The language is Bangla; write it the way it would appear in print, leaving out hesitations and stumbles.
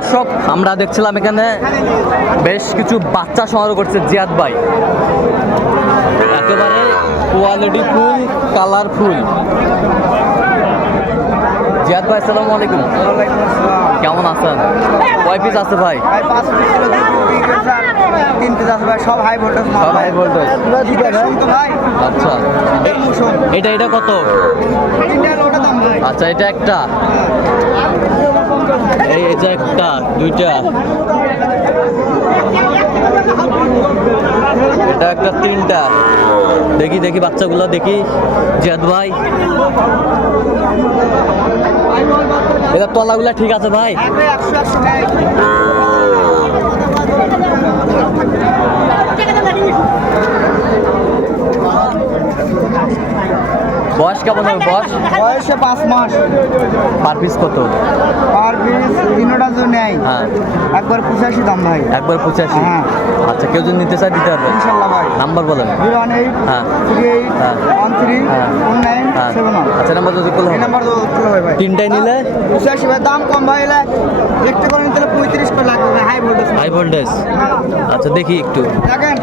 দর্শক আমরা দেখছিলাম এখানে বেশ কিছু বাচ্চা সংগ্রহ করছে জিয়াদ ভাই, একেবারে কোয়ালিটি ফুল, কালারফুল। জিয়াদ ভাই আসসালামু আলাইকুম, কেমন আছেন? কয় পিস আছে ভাই? 3 পিস আছে ভাই, সব হাই ভোল্টেজ মাল। সব হাই ভোল্টেজ। ভাই আচ্ছা, এটা কত? আচ্ছা, এটা একটা, এই যে একটা, দুইটা, এটা একটা, তিনটা। দেখি দেখি বাচ্চাগুলো দেখি জিয়াদ ভাই, এটা তলাগুলা ঠিক আছে ভাই? বয়স কেমন হবে? বয়সে 5 মাস। পার পিস কত? পার পিস 3টা জন্য নেয়, হ্যাঁ, একবার 85 দাম ভাই। একবার 85। হ্যাঁ। আচ্ছা, কেউ যদি নিতে চায় দিতে পারবে ইনশাআল্লাহ ভাই। নাম্বার বলেন। 018 হ্যাঁ 38 হ্যাঁ 13 হ্যাঁ 19 হ্যাঁ। 71। আচ্ছা, নাম্বার যদি করলে এই হবে। নাম্বার তো উঠতে হবে ভাই। তিনটাই নিলে 85 ভাই, দাম কম ভাই। দেখতে করেন তাহলে 35 করে লাগবে ভাই, হাই ভোল্টেজ। High voltage. আচ্ছা, দেখি একটু। দেখেন